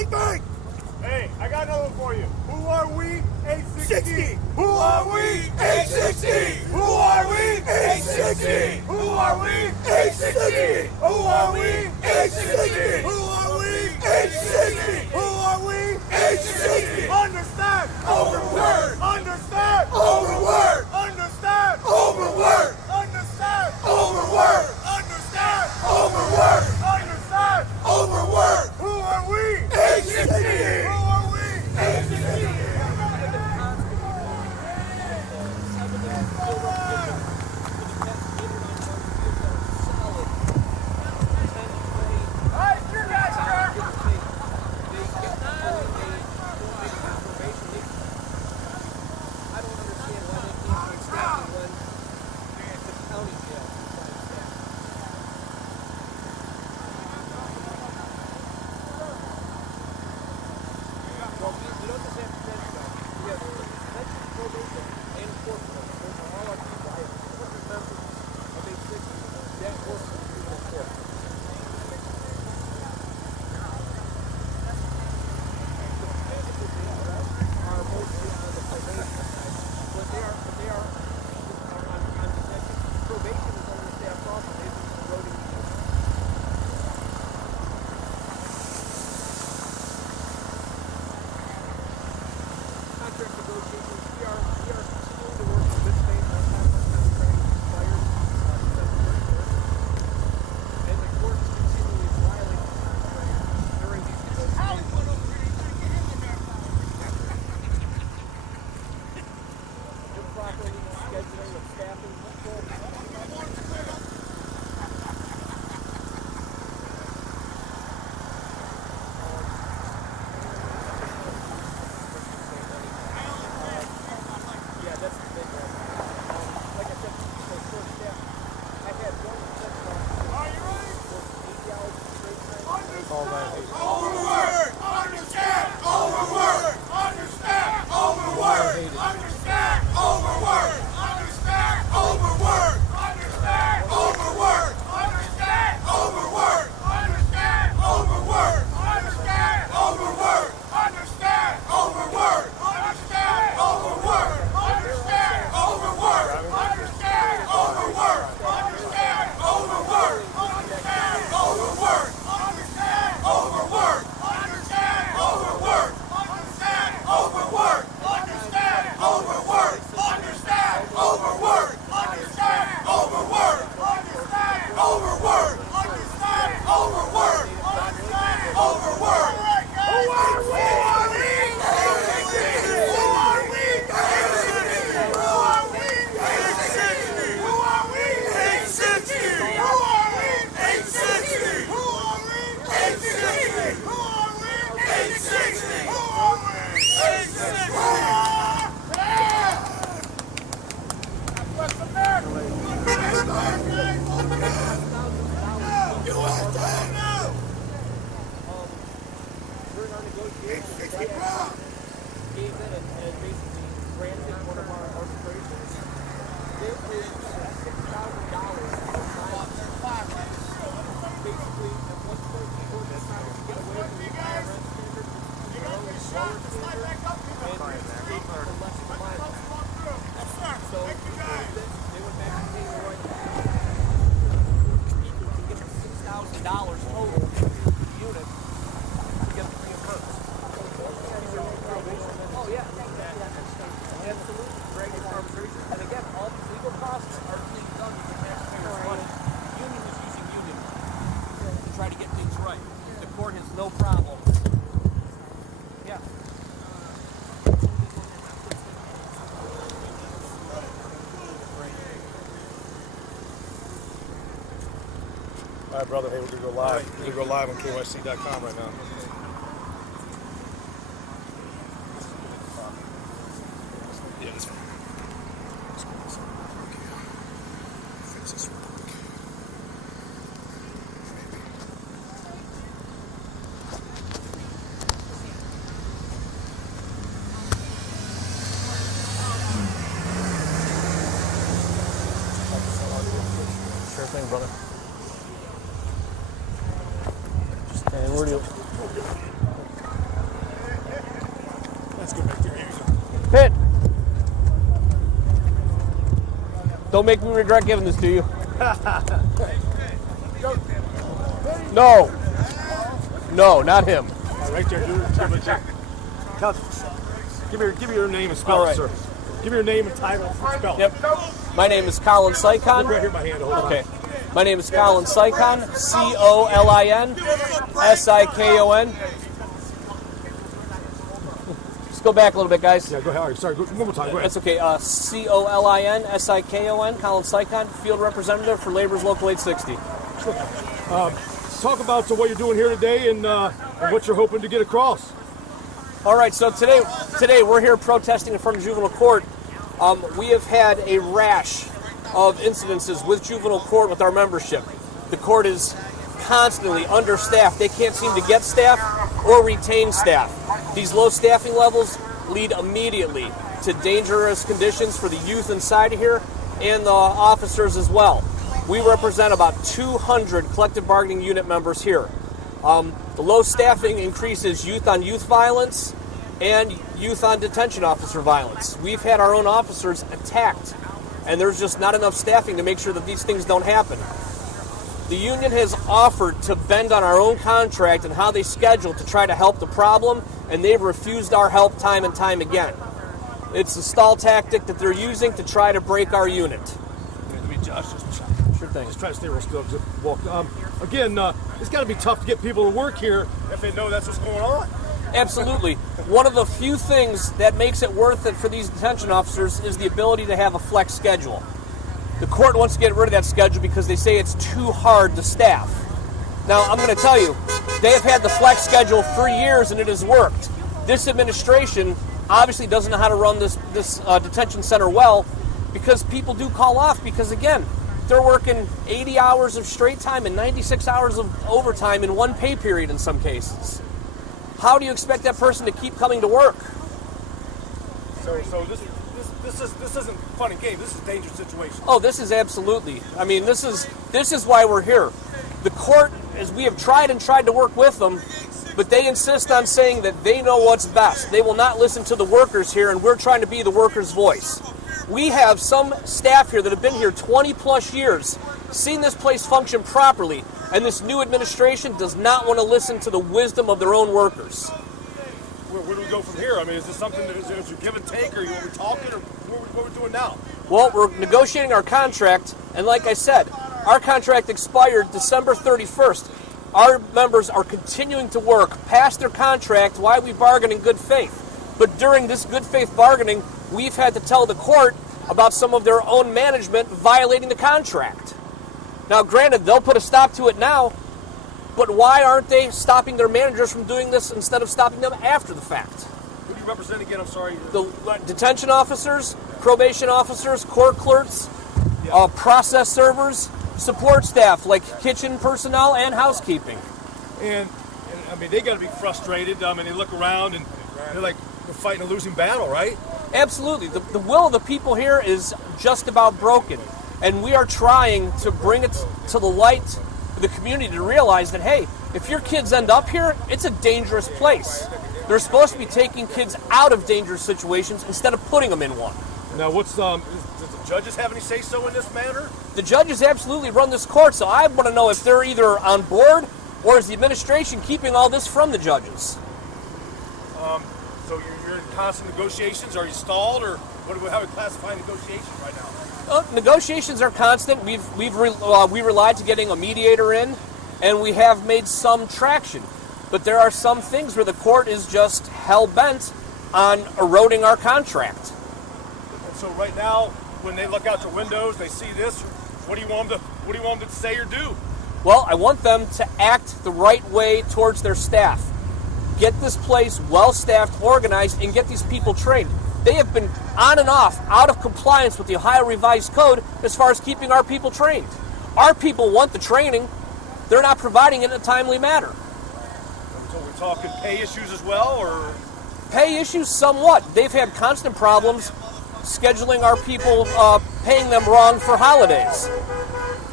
Bang, bang! Hey, I got another one for you. Who are we? 860. Who are we? 860. Who are we? 860. Who are we? 860. Who are we? 860. Who are we? 860. Who are we? 860. Understand? Overwork. Understand? Overwork. Understand? Overwork. Understand? Overwork. Understand? Overwork. Understand? Overwork. Who are we? 860. Who are we? 860. All right, brother. Hey, we're gonna go live. We're gonna go live on KYC.com right now. Yeah, that's fine. Fix this real quick. Sure thing, brother. And where do you? Let's go back there. Here you go. Pit. Don't make me regret giving this to you. No. No, not him. Right there, dude. Give me your name and spell it, sir. Give me your name and title and spell it. Yep. My name is Colin Sycon. Right here in my hand. Hold Okay. on. My name is Colin Sycon. COLINSIKON. Just go back a little bit, guys. Yeah, go ahead. All right, sorry, one more time. Go ahead. That's okay. COLINSIKON. Colin Sycon, Field Representative for Labor's Local 860. Talk about what you're doing here today and what you're hoping to get across. All right, so today we're here protesting in front of juvenile court. We have had a rash of incidences with juvenile court with our membership. The court is constantly understaffed. They can't seem to get staff or retain staff. These low staffing levels lead immediately to dangerous conditions for the youth inside of here and the officers as well. We represent about 200 collective bargaining unit members here. The low staffing increases youth on youth violence and youth on detention officer violence. We've had our own officers attacked, and there's just not enough staffing to make sure that these things don't happen. The union has offered to bend on our own contract and how they schedule to try to help the problem, and they've refused our help time and time again. It's a stall tactic that they're using to try to break our unit. Sure thing. Just try to stay real still. Just walk. Again, it's got to be tough to get people to work here if they know that's what's going on. Absolutely. One of the few things that makes it worth it for these detention officers is the ability to have a flex schedule. The court wants to get rid of that schedule because they say it's too hard to staff. Now, I'm going to tell you, they have had the flex schedule for years and it has worked. This administration obviously doesn't know how to run this detention center well because people do call off because, again, they're working 80 hours of straight time and 96 hours of overtime in one pay period in some cases. How do you expect that person to keep coming to work? So this isn't fun and game. This is a dangerous situation. Oh, this is absolutely. I mean, this is why we're here. The court, as we have tried to work with them, but they insist on saying that they know what's best. They will not listen to the workers here, and we're trying to be the workers' voice. We have some staff here that have been here 20 plus years, seen this place function properly, and this new administration does not want to listen to the wisdom of their own workers. Where do we go from here? I mean, is this something that is a give and take, or are we talking, or what are we doing now? Well, we're negotiating our contract, and like I said, our contract expired December 31st. Our members are continuing to work past their contract while we bargain in good faith. But during this good faith bargaining, we've had to tell the court about some of their own management violating the contract. Now, granted, they'll put a stop to it now, but why aren't they stopping their managers from doing this instead of stopping them after the fact? Who do you represent again? I'm sorry. The detention officers, probation officers, court clerks, process servers, support staff like kitchen personnel and housekeeping. And I mean, they got to be frustrated. I mean, they look around and they're like they're fighting a losing battle, right? Absolutely. The will of the people here is just about broken. And we are trying to bring it to the light for the community to realize that, hey, if your kids end up here, it's a dangerous place. They're supposed to be taking kids out of dangerous situations instead of putting them in one. Now, does the judges have any say-so in this matter? The judges absolutely run this court, so I want to know if they're either on board or is the administration keeping all this from the judges? So you're in constant negotiations? Are you stalled, or how do we classify negotiations right now? Negotiations are constant. We relied to getting a mediator in, and we have made some traction. But there are some things where the court is just hell-bent on eroding our contract. And so right now, when they look out their windows, they see this. What do you want them to say or do? Well, I want them to act the right way towards their staff. Get this place well-staffed, organized, and get these people trained. They have been on and off, out of compliance with the Ohio Revised Code as far as keeping our people trained. Our people want the training. They're not providing it in a timely manner. So we're talking pay issues as well, or? Pay issues somewhat. They've had constant problems scheduling our people, paying them wrong for holidays.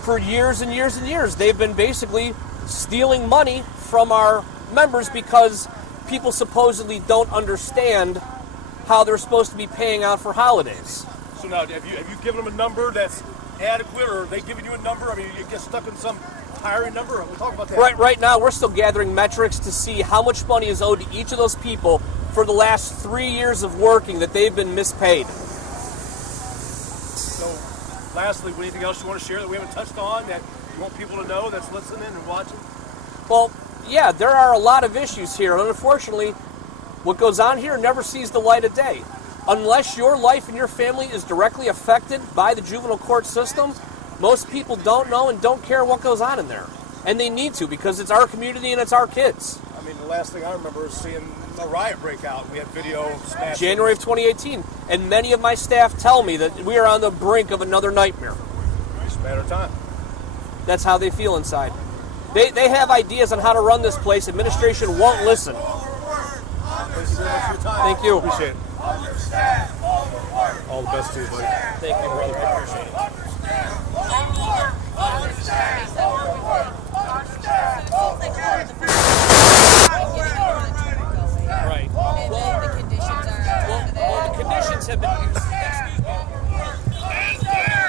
For years and years and years, they've been basically stealing money from our members because people supposedly don't understand how they're supposed to be paying out for holidays. So now, have you given them a number that's adequate, or are they giving you a number? I mean, you get stuck in some hiring number? We'll talk about that. Right now, we're still gathering metrics to see how much money is owed to each of those people for the last 3 years of working that they've been mispaid. So, lastly, anything else you want to share that we haven't touched on that you want people to know that's listening and watching? Well, yeah, there are a lot of issues here, and unfortunately, what goes on here never sees the light of day. Unless your life and your family is directly affected by the juvenile court system, most people don't know and don't care what goes on in there. And they need to, because it's our community and it's our kids. I mean, the last thing I remember is seeing a riot break out. We had video of smashing. January of 2018. And many of my staff tell me that we are on the brink of another nightmare. It's a matter of time. That's how they feel inside. They have ideas on how to run this place. Administration won't listen. Thank you very much for your time. Thank you. Appreciate it. All the best to you, buddy. Thank you. Really appreciate it. Right. Well, the conditions have been used.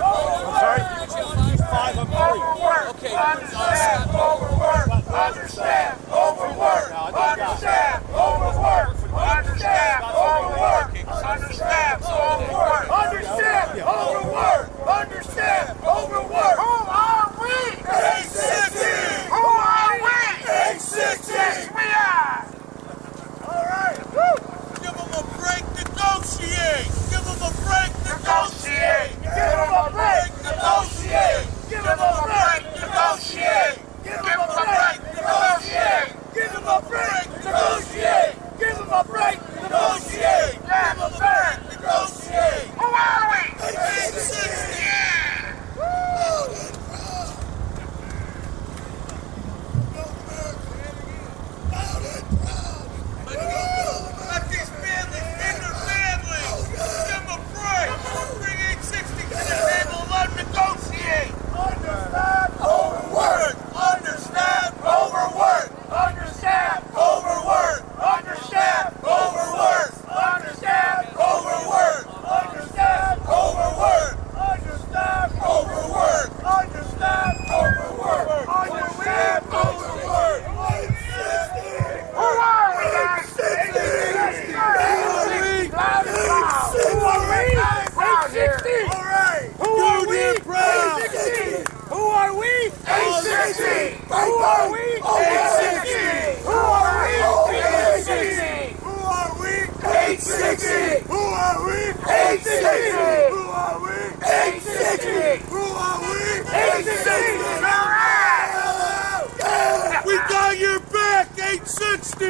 I'm sorry? 5, I'm sorry. Okay. Understand, overwork, understand, overwork, understand, overwork, understand, overwork, understand, overwork, understand, overwork. Who are we? 860. Who are we? 860. Yes, we are. All right. Woo. Give them a break, negotiate. Give them a break, negotiate. Give them a break, negotiate. Give them a break, negotiate. Give them a break, negotiate. Give them a break, negotiate. Give them a break, negotiate. Give them a break, negotiate. Who are we? 860. Let these families in their families. Give them a break. Bring 860 to the table. Let them negotiate. Understand, overwork. Understand, overwork. Understand, overwork. Understand, overwork. Understand, overwork. Understand, overwork. Understand, overwork. Understand, overwork. Understand, overwork. Who are we? 860. Who are we? 860. Who are we? 860. Who are we? 860. Who are we? 860. Who are we? 860. Who are we? 860. Who are we? 860. Who are we? 860. We got your back, 860.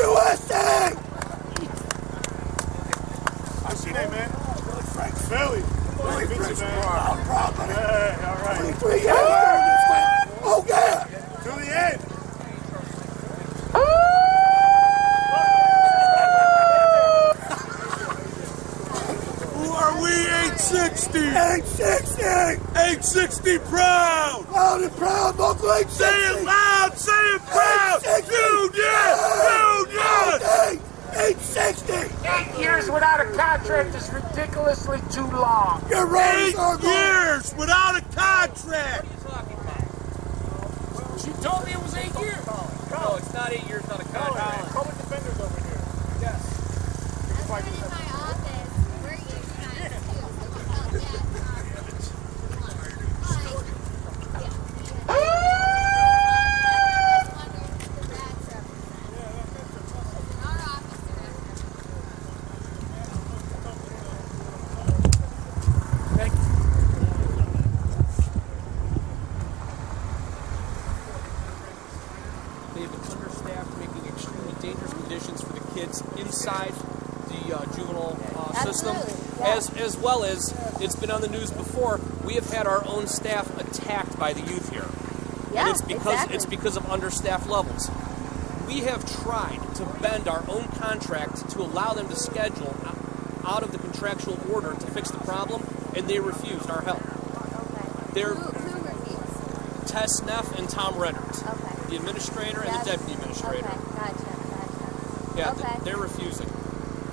USA. I see that, man. Frank Philly. Philly, man. I'm proud, buddy. Hey, all right. 23 years. Oh, yeah. To the end. Who are we? 860. 860. 860 proud. Loud and proud, local 860. Say it loud, say it proud. Union. 860. 8 years without a contract is ridiculously too long. You're right. 8 years without a contract. She told me it was 8 years. No, it's not 8 years, not a contract. Public defenders over here. Yes. I'm in my office. We're using that too. They've been understaffed, making extremely dangerous conditions for the kids inside the juvenile system. As well as, it's been on the news before, we have had our own staff attacked by the youth here. Yeah, And it's because of understaffed levels. We have tried to bend our own contract to allow them to schedule out of the contractual order to fix the problem, and they refused our help. They're Who refused? Tess Neff and Tom Reddert, Okay. the administrator and the deputy administrator. Okay, gotcha. Yeah, Okay. they're refusing.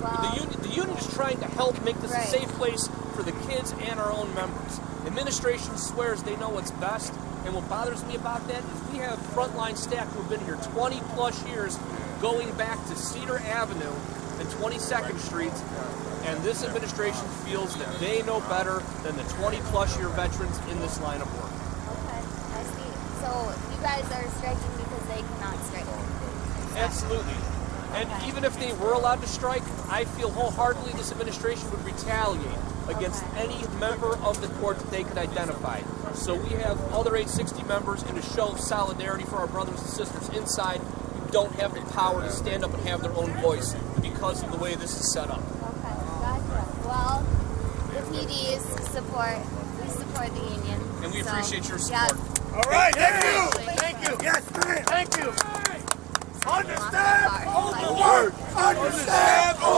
The union is trying to help make this a Right. safe place for the kids and our own members. Administration swears they know what's best, and what bothers me about that is we have frontline staff who have been here 20 plus years, going back to Cedar Avenue and 22nd Street, and this administration feels that they know better than the 20 plus year veterans in this line of work. Okay, I see. So you guys are striking because they cannot strike. Absolutely. And even if they were allowed to strike, I feel wholeheartedly this administration would retaliate against any member of the court that they could identify. So we have other 860 members in a show of solidarity for our brothers and sisters inside who don't have the power to stand up and have their own voice because of the way this is set up. Okay, gotcha. Well, the PDs we support the union. And we So, appreciate your yeah. support. All right, thank you. Thank you. Yes, ma'am. Thank you. Understand Understand all the work. Understand all